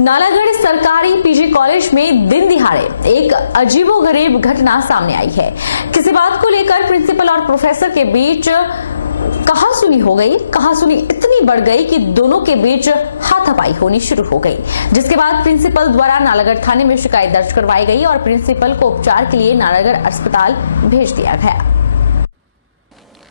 नालागढ़ सरकारी PG college में दिन दिहाड़े एक अजीबोगरीब घटना सामने आई है। किसी बात को लेकर प्रिंसिपल और प्रोफेसर के बीच कहासुनी हो गई। कहासुनी इतनी बढ़ गई कि दोनों के बीच हाथापाई होनी शुरू हो गई, जिसके बाद प्रिंसिपल द्वारा नालागढ़ थाने में शिकायत दर्ज करवाई गई और प्रिंसिपल को उपचार के लिए नालागढ़ अस्पताल भेज दिया गया।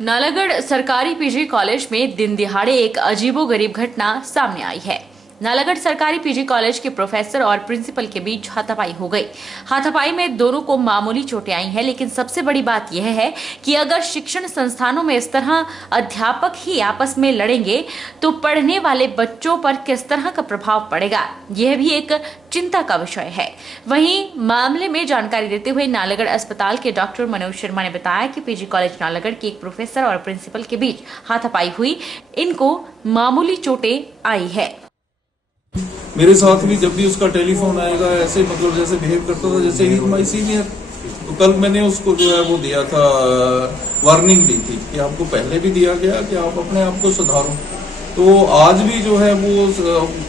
नालागढ़ सरकारी पीजी कॉलेज में दिन दिहाड़े एक अजीबोगरीब घटना सामने आई है। नालागढ़ सरकारी पीजी कॉलेज के प्रोफेसर और प्रिंसिपल के बीच हाथापाई हो गई। हाथापाई में दोनों को मामूली चोटें आई हैं, लेकिन सबसे बड़ी बात यह है कि अगर शिक्षण संस्थानों में इस तरह अध्यापक ही आपस में लड़ेंगे तो पढ़ने वाले बच्चों पर किस तरह का प्रभाव पड़ेगा, यह भी एक चिंता का विषय है। वहीं मामले में जानकारी देते हुए नालागढ़ अस्पताल के डॉक्टर मनोज शर्मा ने बताया कि पीजी कॉलेज नालागढ़ के एक प्रोफेसर और प्रिंसिपल के बीच हाथापाई हुई। इनको मामूली चोटें आई है। मेरे साथ भी जब भी उसका टेलीफोन आएगा ऐसे मतलब जैसे बिहेव करता था जैसे ही माई सीनियर। तो कल मैंने उसको जो है वो दिया था, वार्निंग दी थी कि आपको पहले भी दिया गया कि आप अपने आप को सुधारो। तो आज भी जो है वो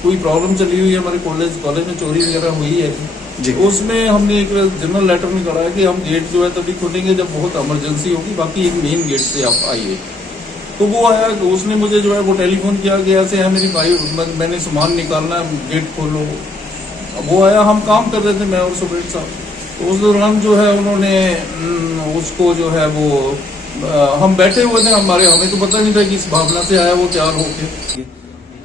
कोई प्रॉब्लम चली हुई है हमारे कॉलेज में चोरी वगैरह हुई है जी। उसमें हमने एक जनरल लेटर निकाला है कि हम गेट जो है तभी खोलेंगे जब बहुत इमरजेंसी होगी, बाकी एक मेन गेट से आप आइए। तो वो आया, उसने मुझे जो है वो टेलीफोन किया कि ऐसे है मेरी भाई, मैंने सामान निकालना है, गेट खोलो। अब वो आया, हम काम कर रहे थे मैं और सुब्रेट साहब। तो उस दौरान जो है उन्होंने उसको जो है वो हम बैठे हुए थे, हमें तो पता नहीं था कि इस भावना से आया वो तैयार होके।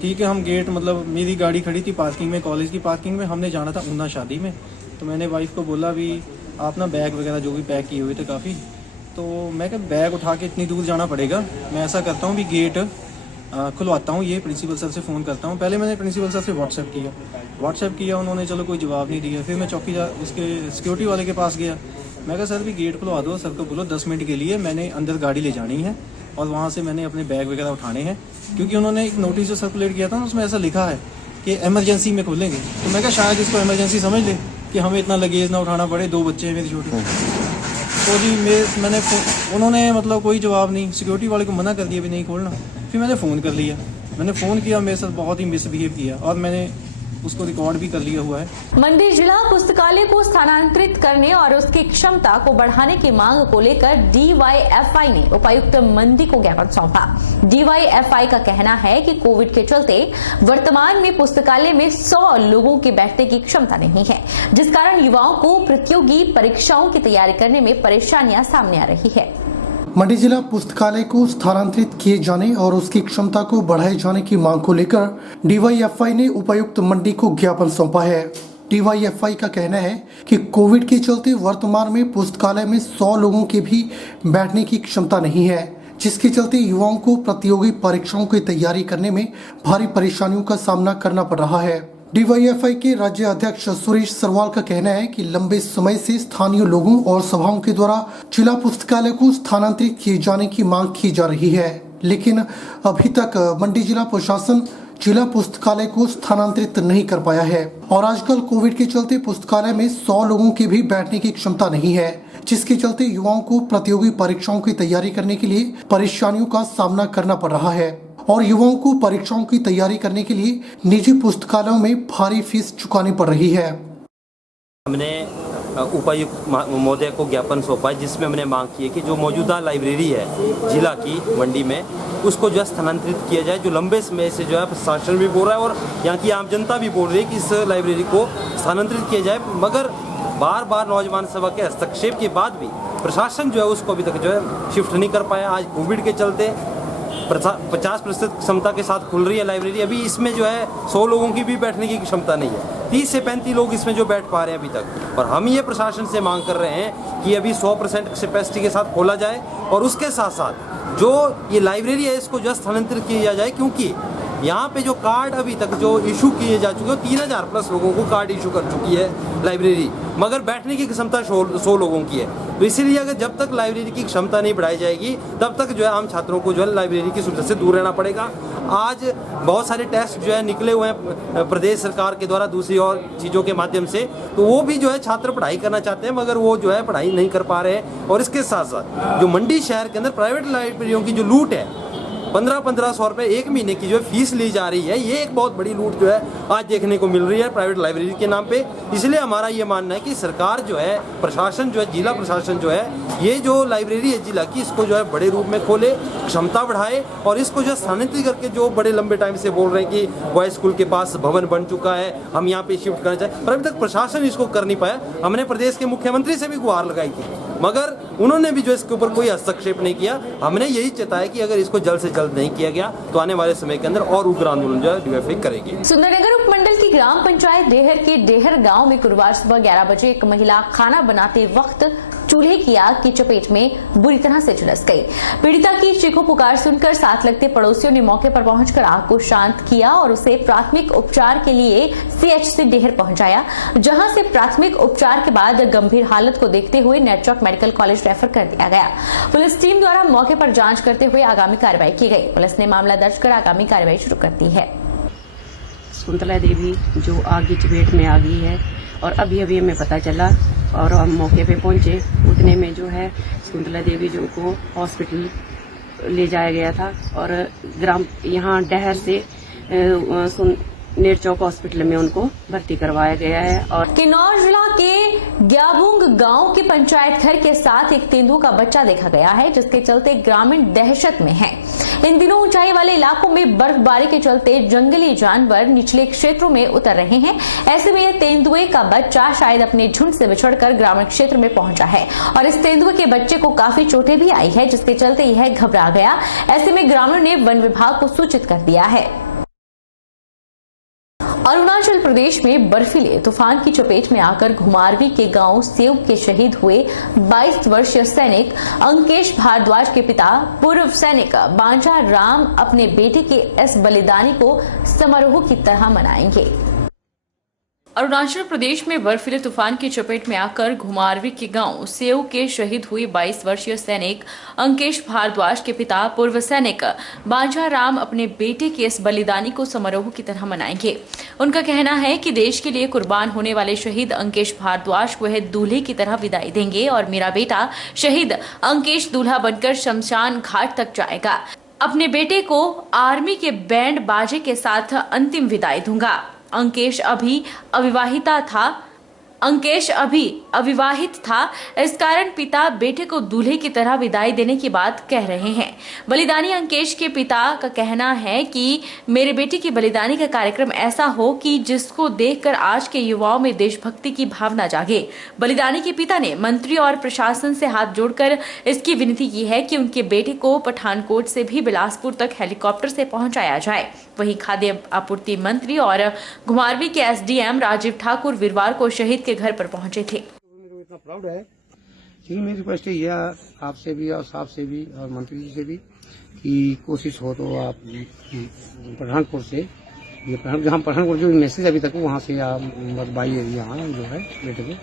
ठीक है, हम गेट मतलब मेरी गाड़ी खड़ी थी पार्किंग में, कॉलेज की पार्किंग में। हमने जाना था ऊना शादी में। तो मैंने वाइफ को बोला भी आप ना बैग वगैरह जो भी पैक किए हुए थे काफ़ी, तो मैं क्या बैग उठा के इतनी दूर जाना पड़ेगा, मैं ऐसा करता हूँ भी गेट खुलवाता हूँ, ये प्रिंसिपल सर से फ़ोन करता हूँ। पहले मैंने प्रिंसिपल सर से व्हाट्सएप किया, उन्होंने चलो कोई जवाब नहीं दिया। फिर मैं उसके सिक्योरिटी वाले के पास गया। मैं कहा सर भी गेट खुलवा दो, सर को बोलो 10 मिनट के लिए मैंने अंदर गाड़ी ले जानी है और वहाँ से मैंने अपने बैग वगैरह उठाने हैं, क्योंकि उन्होंने एक नोटिस जो सर्कुलेट किया था उसमें ऐसा लिखा है कि एमरजेंसी में खोलेंगे। तो मैं कहा शायद इसको एमरजेंसी समझ ले कि हमें इतना लगेज ना उठाना पड़े, 2 बच्चे हैं मेरी छोटे। तो जी उन्होंने मतलब कोई जवाब नहीं, सिक्योरिटी वाले को मना कर दिया भी नहीं खोलना। फिर मैंने फ़ोन कर लिया, मैंने फ़ोन किया, मेरे साथ बहुत ही मिसबिहेव किया और मैंने उसको रिकॉर्ड भी कर लिया हुआ है। मंडी जिला पुस्तकालय को स्थानांतरित करने और उसकी क्षमता को बढ़ाने की मांग को लेकर DYFI ने उपायुक्त मंडी को ज्ञापन सौंपा। DYFI का कहना है कि कोविड के चलते वर्तमान में पुस्तकालय में 100 लोगों के बैठने की क्षमता नहीं है, जिस कारण युवाओं को प्रतियोगी परीक्षाओं की तैयारी करने में परेशानियां सामने आ रही है। मंडी जिला पुस्तकालय को स्थानांतरित किए जाने और उसकी क्षमता को बढ़ाए जाने की मांग को लेकर DYFI ने उपायुक्त मंडी को ज्ञापन सौंपा है। DYFI का कहना है कि कोविड के चलते वर्तमान में पुस्तकालय में 100 लोगों के भी बैठने की क्षमता नहीं है, जिसके चलते युवाओं को प्रतियोगी परीक्षाओं की तैयारी करने में भारी परेशानियों का सामना करना पड़ रहा है। DYFI के राज्य अध्यक्ष सुरेश सरवाल का कहना है कि लंबे समय से स्थानीय लोगों और सभाओं के द्वारा जिला पुस्तकालय को स्थानांतरित किए जाने की मांग की जा रही है, लेकिन अभी तक मंडी जिला प्रशासन जिला पुस्तकालय को स्थानांतरित नहीं कर पाया है और आजकल कोविड के चलते पुस्तकालय में 100 लोगों के भी बैठने की क्षमता नहीं है, जिसके चलते युवाओं को प्रतियोगी परीक्षाओं की तैयारी करने के लिए परेशानियों का सामना करना पड़ रहा है और युवाओं को परीक्षाओं की तैयारी करने के लिए निजी पुस्तकालयों में भारी फीस चुकानी पड़ रही है। हमने उपायुक्त महोदय को ज्ञापन सौंपा है, जिसमें हमने मांग की है कि जो मौजूदा लाइब्रेरी है जिला की मंडी में, उसको जो है स्थानांतरित किया जाए। जो लंबे समय से जो है प्रशासन भी बोल रहा है और यहाँ की आम जनता भी बोल रही है कि इस लाइब्रेरी को स्थानांतरित किया जाए, मगर बार बार नौजवान सभा के हस्तक्षेप के बाद भी प्रशासन जो है उसको अभी तक जो है शिफ्ट नहीं कर पाया। आज कोविड के चलते 50% क्षमता के साथ खुल रही है लाइब्रेरी, अभी इसमें जो है 100 लोगों की भी बैठने की क्षमता नहीं है। 30 से 35 लोग इसमें जो बैठ पा रहे हैं अभी तक। और हम ये प्रशासन से मांग कर रहे हैं कि अभी 100% कैपेसिटी के साथ खोला जाए और उसके साथ साथ जो ये लाइब्रेरी है इसको जो स्थानांतरित किया जाए, क्योंकि यहाँ पे जो कार्ड अभी तक जो इशू किए जा चुके हैं 3000 प्लस लोगों को कार्ड इशू कर चुकी है लाइब्रेरी, मगर बैठने की क्षमता 100 लोगों की है। तो इसीलिए अगर जब तक लाइब्रेरी की क्षमता नहीं बढ़ाई जाएगी तब तक जो है आम छात्रों को जो है लाइब्रेरी की सुविधा से दूर रहना पड़ेगा। आज बहुत सारे टेस्ट जो है निकले हुए हैं प्रदेश सरकार के द्वारा दूसरी और चीज़ों के माध्यम से, तो वो भी जो है छात्र पढ़ाई करना चाहते हैं मगर वो जो है पढ़ाई नहीं कर पा रहे हैं। और इसके साथ साथ जो मंडी शहर के अंदर प्राइवेट लाइब्रेरियों की जो लूट है 1500 रुपए एक महीने की जो है फीस ली जा रही है। ये एक बहुत बड़ी लूट जो है आज देखने को मिल रही है प्राइवेट लाइब्रेरी के नाम पे। इसलिए हमारा ये मानना है कि सरकार जो है, प्रशासन जो है, जिला प्रशासन जो है, ये जो लाइब्रेरी है जिला की, इसको जो है बड़े रूप में खोले, क्षमता बढ़ाए और इसको जो है स्थानांतरित करके, जो बड़े लंबे टाइम से बोल रहे हैं कि बॉयज स्कूल के पास भवन बन चुका है, हम यहाँ पे शिफ्ट करना चाहिए, पर अभी तक प्रशासन इसको कर नहीं पाया। हमने प्रदेश के मुख्यमंत्री से भी गुहार लगाई थी, मगर उन्होंने भी जो इसके ऊपर कोई हस्तक्षेप नहीं किया। हमने यही चेताया कि अगर इसको जल्द से जल्द नहीं किया गया तो आने वाले समय के अंदर और उग्र आंदोलन जो है डीवाईएफआई करेगी। सुंदरनगर उपमंडल की ग्राम पंचायत डेहर के डेहर गांव में गुरुवार सुबह 11 बजे एक महिला खाना बनाते वक्त चूल्हे की आग की चपेट में बुरी तरह से झुलस गई। पीड़िता की चीखों पुकार सुनकर साथ लगते पड़ोसियों ने मौके पर पहुंचकर आग को शांत किया और उसे प्राथमिक उपचार के लिए सीएचसी डेहर पहुंचाया, जहां से प्राथमिक उपचार के बाद गंभीर हालत को देखते हुए नेटवर्क मेडिकल कॉलेज रेफर कर दिया गया। पुलिस टीम द्वारा मौके पर जांच करते हुए आगामी कार्रवाई की गई। पुलिस ने मामला दर्ज कर आगामी कार्रवाई शुरू कर दी है। शकुंतला देवी जो आग की चपेट में आ गई है और अभी अभी हमें पता चला और हम मौके पे पहुंचे। उतने में जो है शकुंतला देवी जो को हॉस्पिटल ले जाया गया था और ग्राम यहाँ डहर से नेर चौक हॉस्पिटल में उनको भर्ती करवाया गया है। और किन्नौर जिला के ग्याबुंग गांव के पंचायत घर के साथ एक तेंदुआ का बच्चा देखा गया है, जिसके चलते ग्रामीण दहशत में हैं। इन दिनों ऊंचाई वाले इलाकों में बर्फबारी के चलते जंगली जानवर निचले क्षेत्रों में उतर रहे हैं। ऐसे में यह तेंदुए का बच्चा शायद अपने झुंड से बिछड़कर ग्रामीण क्षेत्र में पहुंचा है और इस तेंदुए के बच्चे को काफी चोटें भी आई है, जिसके चलते यह घबरा गया। ऐसे में ग्रामीणों ने वन विभाग को सूचित कर दिया है। अरुणाचल प्रदेश में बर्फीले तूफान की चपेट में आकर घुमारवी के गांव सेव के शहीद हुए 22 वर्षीय सैनिक अंकेश भारद्वाज के पिता पूर्व सैनिक बांजा राम अपने बेटे के इस बलिदानी को समारोह की तरह मनाएंगे। अरुणाचल प्रदेश में बर्फीले तूफान की चपेट में आकर घुमारवी के गांव सेव के शहीद हुए 22 वर्षीय सैनिक अंकेश भारद्वाज के पिता पूर्व सैनिक बांजा राम अपने बेटे के इस बलिदानी को समारोह की तरह मनाएंगे। उनका कहना है कि देश के लिए कुर्बान होने वाले शहीद अंकेश भारद्वाज को दूल्हे की तरह विदाई देंगे और मेरा बेटा शहीद अंकेश दूल्हा बनकर शमशान घाट तक जाएगा। अपने बेटे को आर्मी के बैंड बाजे के साथ अंतिम विदाई दूंगा। अंकेश अभी अविवाहित था, इस कारण पिता बेटे को दूल्हे की तरह विदाई देने की बात कह रहे हैं। बलिदानी अंकेश के पिता का कहना है कि मेरे बेटे की बलिदानी का कार्यक्रम ऐसा हो कि जिसको देखकर आज के युवाओं में देशभक्ति की भावना जागे। बलिदानी के पिता ने मंत्री और प्रशासन से हाथ जोड़कर इसकी विनती की है कि उनके बेटे को पठानकोट से भी बिलासपुर तक हेलीकॉप्टर से पहुंचाया जाए। वहीं खाद्य आपूर्ति मंत्री और घुमारवी के एसडीएम राजीव ठाकुर वीरवार को शहीद के घर पर पहुंचे थे। मेरे को इतना प्राउड है कि मेरी रिक्वेस्ट है यह आपसे भी और साहब से भी और मंत्री जी से भी कि कोशिश हो तो आप पठानकोट से जहाँ पठानकोट जो मैसेज अभी तक वहाँ से आप बाई यहाँ जो है बेटे को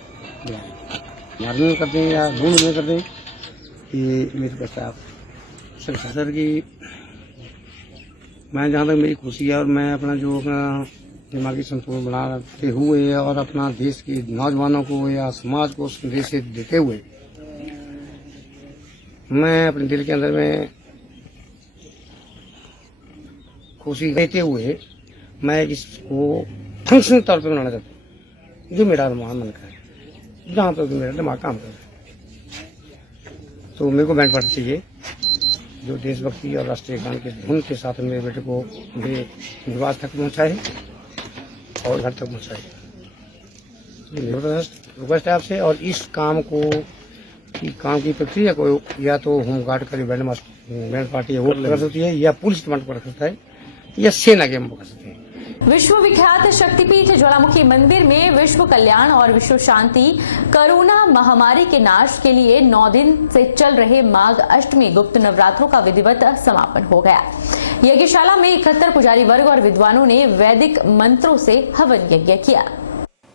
मार्ग में कर दें या ढूंढ में कर दें। ये मेरी रिक्वेस्ट है आप सर की। मैं जहाँ तक मेरी खुशी है और मैं अपना जो अपना दिमागी संतुलन बनाते हुए और अपना देश के नौजवानों को या समाज को संदेश देते हुए मैं अपने दिल के अंदर में खुशी देते हुए मैं इसको फंक्शनल तौर पे मनाना चाहता हूँ, जो मेरा अरमान मन का है, जहाँ तक मेरा दिमाग काम कर रहा है। तो मेरे को बैंड पार्टी चाहिए जो देशभक्ति और राष्ट्रीय गान के धुन के साथ मेरे बेटे को मेरे निवास तक पहुँचाए और घर तक पहुँचाए। रिक्वेस्ट है आपसे। और इस काम की प्रक्रिया को या तो होमगार्ड का बैंड पार्टी वो कर सकती है या पुलिस डिपार्टमेंट कर सकता है या सेना के हम कर सकते हैं। विश्व विख्यात शक्तिपीठ ज्वालामुखी मंदिर में विश्व कल्याण और विश्व शांति कोरोना महामारी के नाश के लिए 9 दिन से चल रहे माघ अष्टमी गुप्त नवरात्रों का विधिवत समापन हो गया। यज्ञशाला में 71 पुजारी वर्ग और विद्वानों ने वैदिक मंत्रों से हवन यज्ञ किया।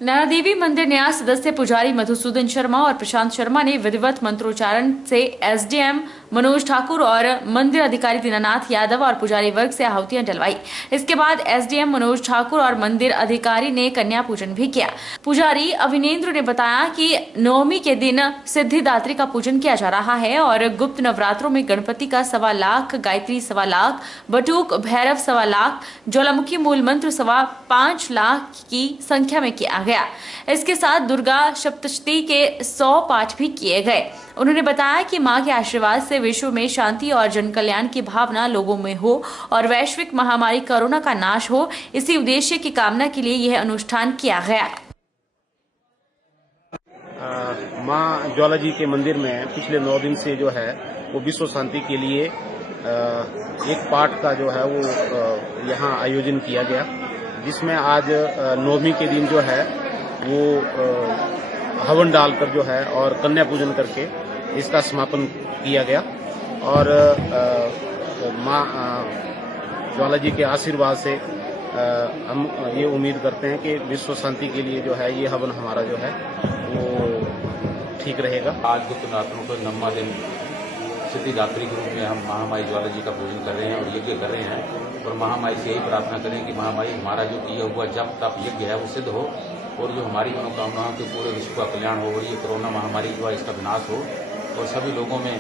नैना देवी मंदिर न्यास सदस्य पुजारी मधुसूदन शर्मा और प्रशांत शर्मा ने विधिवत मंत्रोच्चारण से एसडीएम मनोज ठाकुर और मंदिर अधिकारी दीनानाथ यादव और पुजारी वर्ग से आहुतियां डलवाई। इसके बाद एसडीएम मनोज ठाकुर और मंदिर अधिकारी ने कन्या पूजन भी किया। पुजारी अविनेंद्र ने बताया कि नवमी के दिन सिद्धिदात्री का पूजन किया जा रहा है और गुप्त नवरात्रों में गणपति का 1.25 लाख, गायत्री 1.25 लाख, बटुक भैरव 1.25 लाख, ज्वालामुखी मूल मंत्र 5.25 लाख की संख्या में किया गया। इसके साथ दुर्गा सप्तशती के 100 पाठ भी किए गए। उन्होंने बताया कि मां के आशीर्वाद से विश्व में शांति और जन कल्याण की भावना लोगों में हो और वैश्विक महामारी कोरोना का नाश हो, इसी उद्देश्य की कामना के लिए यह अनुष्ठान किया गया। माँ ज्वाला जी के मंदिर में पिछले 9 दिन से जो है वो विश्व शांति के लिए एक पाठ का जो है वो यहाँ आयोजन किया गया, जिसमें आज नवमी के दिन जो है वो हवन डालकर जो है और कन्या पूजन करके इसका समापन किया गया। और माँ ज्वाला जी के आशीर्वाद से हम ये उम्मीद करते हैं कि विश्व शांति के लिए जो है ये हवन हमारा जो है वो ठीक रहेगा। आज गुप्त नवरात्रों को 9वां दिन सिद्धिदात्री के रूप में हम महामाई ज्वाला जी का पूजन कर रहे हैं और यज्ञ कर रहे हैं और महामाई से यही प्रार्थना करें कि महामाई हमारा जो किया हुआ जप तप यज्ञ है वो सिद्ध हो और जो हमारी मनोकामनाओं के पूरे विश्व का कल्याण हो और ये कोरोना महामारी जो है इसका विनाश हो और सभी लोगों में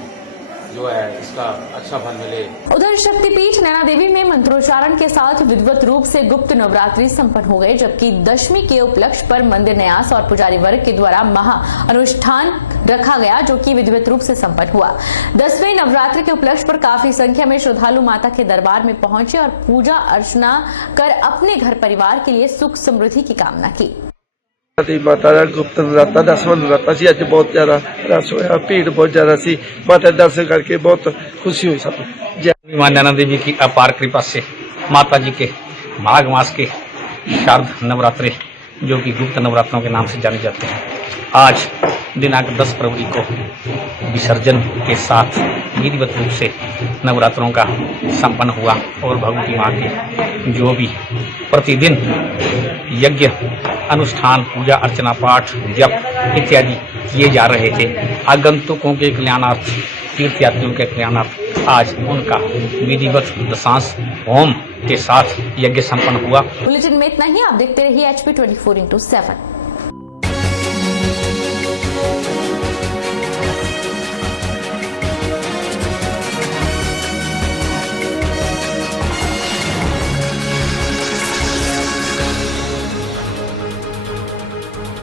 जो है इसका अच्छा फल मिले। उधर शक्तिपीठ नैना देवी में मंत्रोच्चारण के साथ विधिवत रूप से गुप्त नवरात्रि संपन्न हो गए, जबकि दशमी के उपलक्ष्य पर मंदिर न्यास और पुजारी वर्ग के द्वारा महा अनुष्ठान रखा गया, जो कि विधिवत रूप से संपन्न हुआ। 10वें नवरात्रि के उपलक्ष्य पर काफी संख्या में श्रद्धालु माता के दरबार में पहुंचे और पूजा अर्चना कर अपने घर परिवार के लिए सुख समृद्धि की कामना की। माता का गुप्त नवरात्रा 10वां नवरात्रा सी, अज बहुत ज्यादा रश होया, भीड़ बहुत ज्यादा सी। माता दर्शन करके बहुत खुशी हुई सब। मां नैना देवी की अपार कृपा से माता जी के माघ मास के शारद नवरात्रे, जो कि गुप्त नवरात्रों के नाम से जाने जाते हैं, आज दिनांक 10 फरवरी को विसर्जन के साथ विधिवत रूप से नवरात्रों का संपन्न हुआ और भगवती मां के जो भी प्रतिदिन यज्ञ अनुष्ठान, पूजा अर्चना, पाठ, जप इत्यादि किए जा रहे थे, आगंतुकों के कल्याणार्थ, तीर्थयात्रियों के कल्याणार्थ आज उनका विधिवत दशांश होम के साथ यज्ञ संपन्न हुआ। बुलेटिन में इतना ही। आप देखते रहिए HP 24x7।